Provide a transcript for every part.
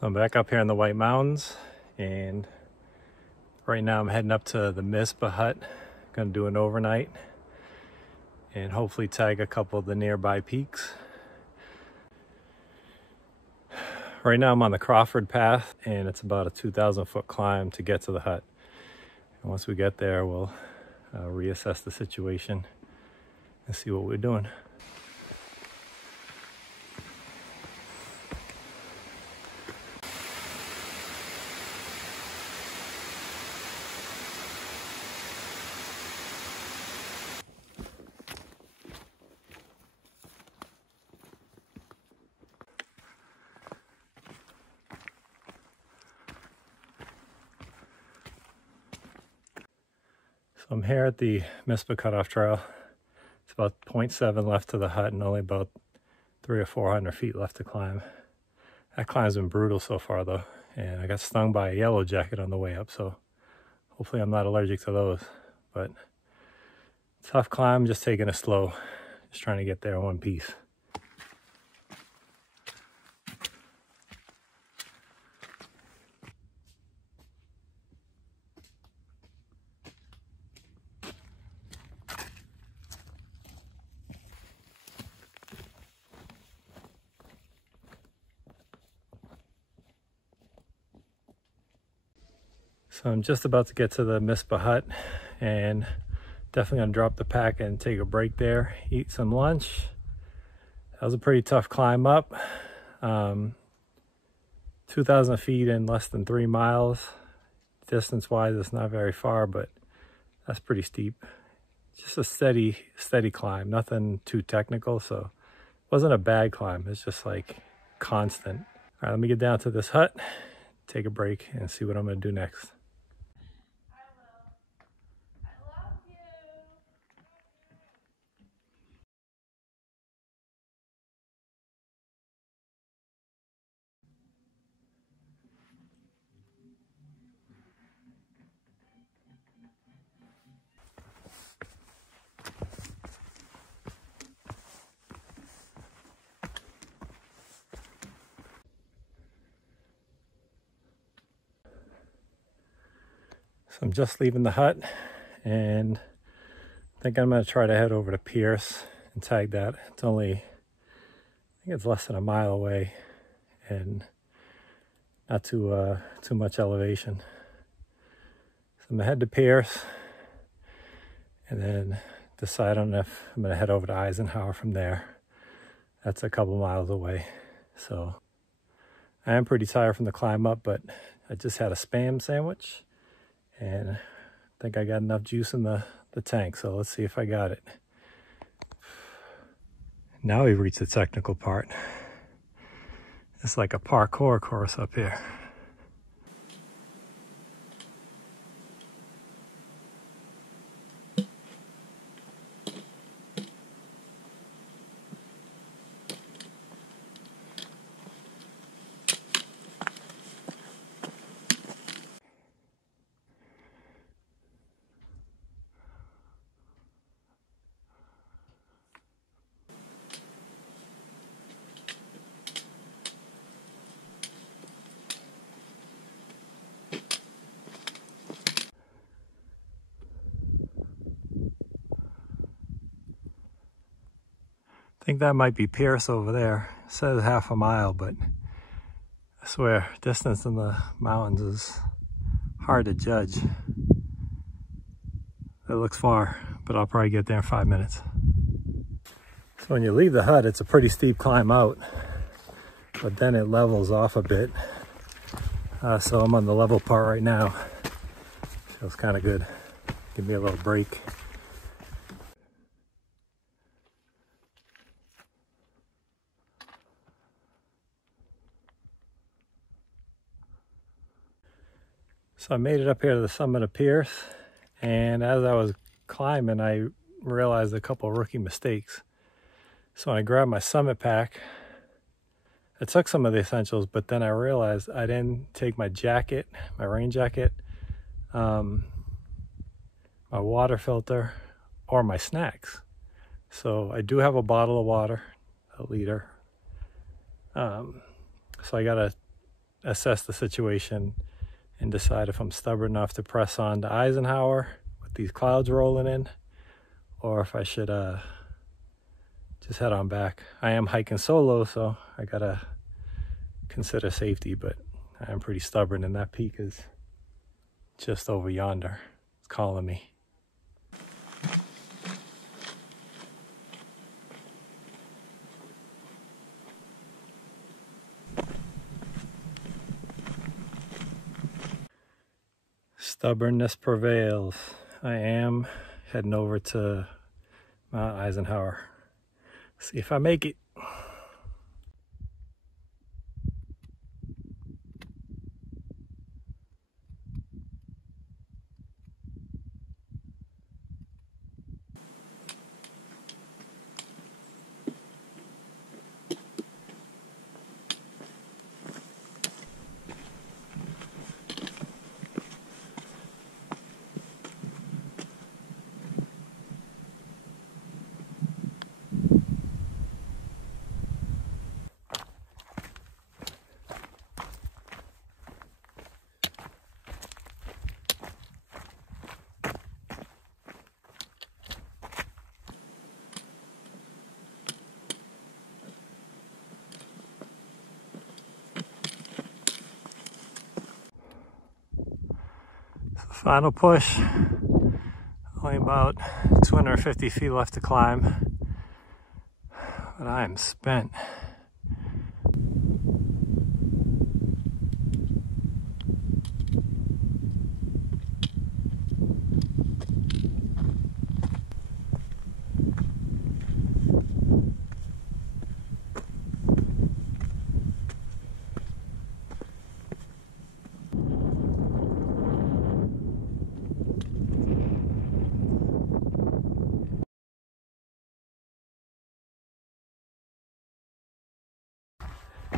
So I'm back up here in the White Mountains, and right now I'm heading up to the Mizpah Hut. Gonna do an overnight and hopefully tag a couple of the nearby peaks. Right now I'm on the Crawford Path, and it's about a 2,000 foot climb to get to the hut. And once we get there, we'll reassess the situation and see what we're doing. So I'm here at the Mizpah Cutoff Trail. It's about 0.7 left to the hut and only about 300 or 400 feet left to climb. That climb's been brutal so far though, and I got stung by a yellow jacket on the way up, so hopefully I'm not allergic to those. But tough climb, just taking it slow, just trying to get there in one piece. So I'm just about to get to the Mizpah Hut, and definitely gonna drop the pack and take a break there, eat some lunch. That was a pretty tough climb up. 2,000 feet in less than 3 miles. Distance wise, it's not very far, but that's pretty steep. Just a steady climb, nothing too technical, so it wasn't a bad climb. It's just like constant. All right, let me get down to this hut, take a break, and see what I'm gonna do next. So I'm just leaving the hut, and I think I'm going to try to head over to Pierce and tag that. It's only, I think it's less than a mile away and not too much elevation. So I'm going to head to Pierce and then decide on if I'm going to head over to Eisenhower from there. That's a couple miles away. So I am pretty tired from the climb up, but I just had a Spam sandwich. And I think I got enough juice in the tank, so let's see if I got it. Now we've reached the technical part. It's like a parkour course up here. I think that might be Pierce over there. It says half a mile, but I swear, distance in the mountains is hard to judge. It looks far, but I'll probably get there in 5 minutes. So when you leave the hut, it's a pretty steep climb out, but then it levels off a bit. So I'm on the level part right now. Feels kind of good. Give me a little break. So I made it up here to the summit of Pierce, and as I was climbing, I realized a couple of rookie mistakes. So when I grabbed my summit pack, I took some of the essentials, but then I realized I didn't take my jacket, my rain jacket, my water filter, or my snacks. So I do have a bottle of water, a liter. So I gotta assess the situation and decide if I'm stubborn enough to press on to Eisenhower with these clouds rolling in, or if I should just head on back. I am hiking solo, so I gotta consider safety, but I'm pretty stubborn, and that peak is just over yonder. It's calling me. Stubbornness prevails. I am heading over to Mount Eisenhower. See if I make it. Final push. Only about 250 feet left to climb, but I am spent.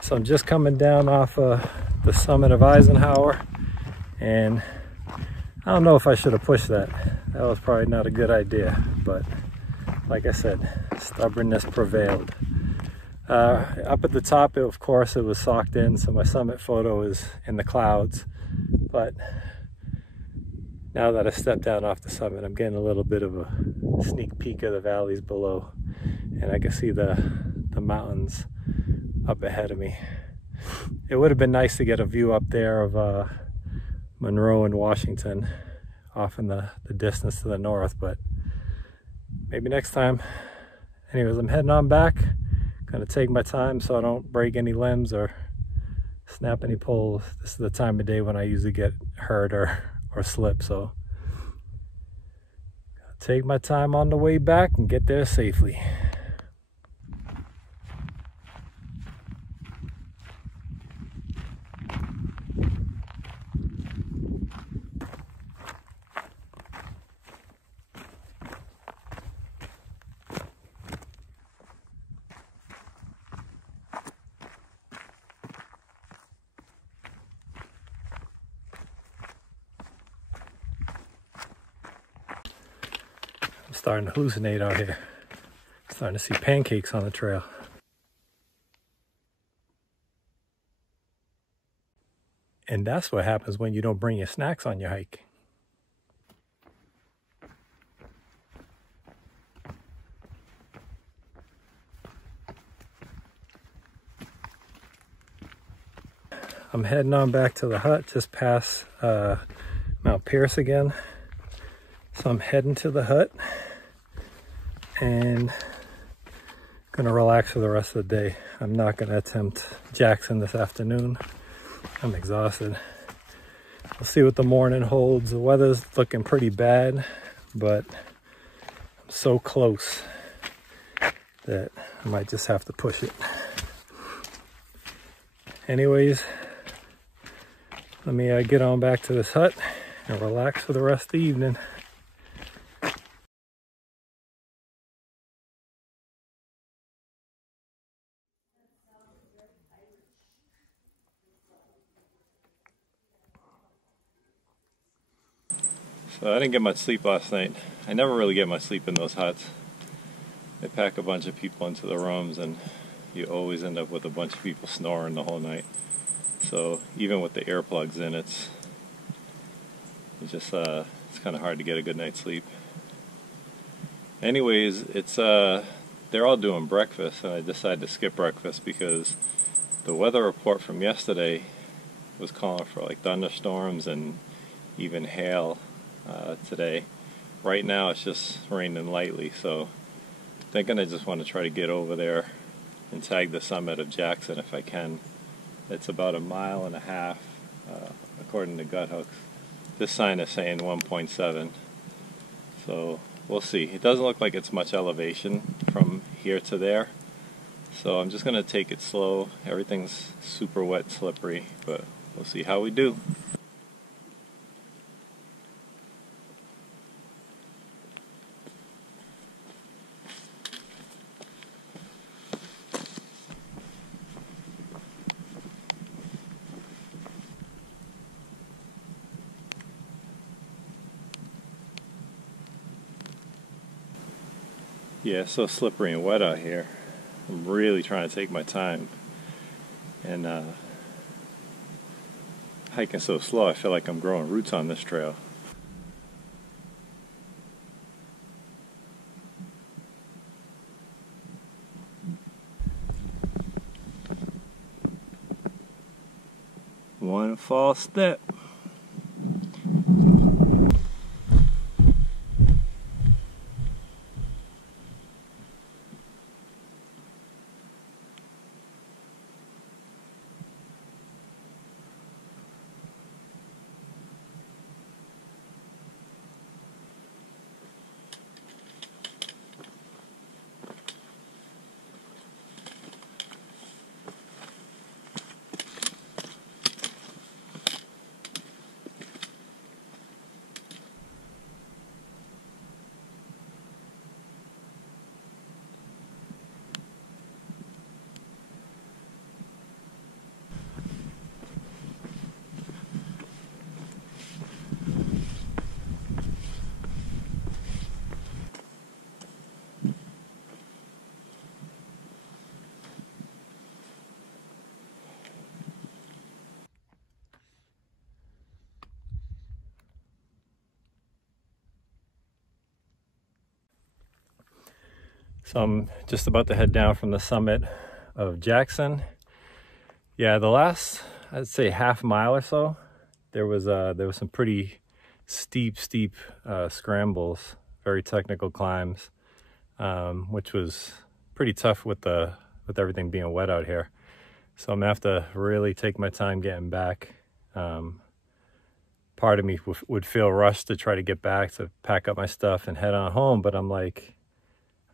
So I'm just coming down off the summit of Eisenhower, and I don't know if I should have pushed that. That was probably not a good idea, but like I said, stubbornness prevailed. Up at the top, of course, it was socked in, so my summit photo is in the clouds. But now that I stepped down off the summit, I'm getting a little bit of a sneak peek of the valleys below, and I can see the mountains up ahead of me. It would have been nice to get a view up there of Monroe and Washington off in the distance to the north, but maybe next time. Anyways, I'm heading on back. Gonna take my time so I don't break any limbs or snap any poles. This is the time of day when I usually get hurt or slip, so take my time on the way back and get there safely. Starting to hallucinate out here. Starting to see pancakes on the trail. And that's what happens when you don't bring your snacks on your hike. I'm heading on back to the hut, just past Mount Pierce again. So I'm heading to the hut and gonna relax for the rest of the day. I'm not gonna attempt Jackson this afternoon. I'm exhausted. We'll see what the morning holds. The weather's looking pretty bad, but I'm so close that I might just have to push it. Anyways, Let me get on back to this hut and relax for the rest of the evening. So I didn't get much sleep last night. I never really get much sleep in those huts. They pack a bunch of people into the rooms and you always end up with a bunch of people snoring the whole night. So even with the earplugs in, it's kind of hard to get a good night's sleep. Anyways, they're all doing breakfast, and I decided to skip breakfast because the weather report from yesterday was calling for like thunderstorms and even hail today. Right now it's just raining lightly, so I'm thinking I just want to try to get over there and tag the summit of Jackson if I can. It's about 1.5 miles according to gut hooks. This sign is saying 1.7, so we'll see. It doesn't look like it's much elevation from here to there, so I'm just going to take it slow. Everything's super wet, slippery, but we'll see how we do. Yeah, it's so slippery and wet out here. I'm really trying to take my time. And hiking so slow, I feel like I'm growing roots on this trail. One false step. So I'm just about to head down from the summit of Jackson. Yeah, the last, I'd say, half mile or so, there was some pretty steep scrambles, very technical climbs, which was pretty tough with everything being wet out here. So I'm gonna have to really take my time getting back. Part of me would feel rushed to try to get back to pack up my stuff and head on home, but I'm like,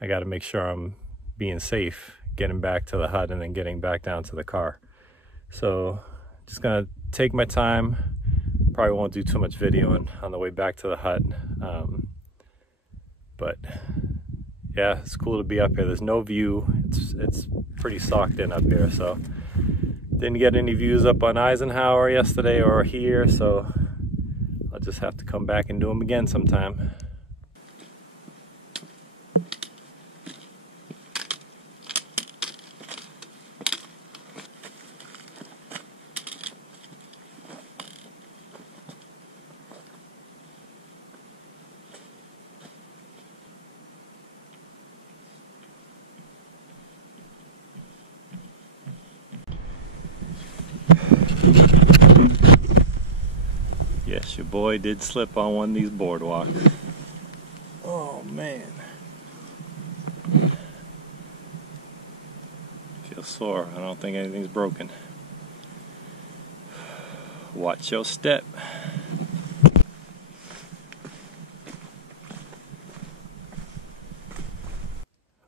I got to make sure I'm being safe getting back to the hut and then getting back down to the car. So just gonna take my time. Probably won't do too much videoing on the way back to the hut, but yeah, it's cool to be up here. There's no view. It's pretty socked in up here, so didn't get any views up on Eisenhower yesterday or here, so I'll just have to come back and do them again sometime. Yes, your boy did slip on one of these boardwalks. Oh man. Feel sore. I don't think anything's broken. Watch your step.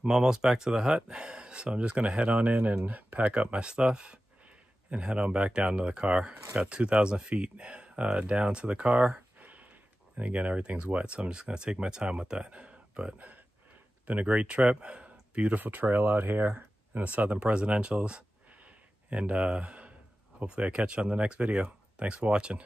I'm almost back to the hut, so I'm just gonna head on in and pack up my stuff and head on back down to the car. Got 2,000 feet down to the car. And again, everything's wet, so I'm just going to take my time with that. But it's been a great trip. Beautiful trail out here in the Southern Presidentials. And hopefully I catch you on the next video. Thanks for watching.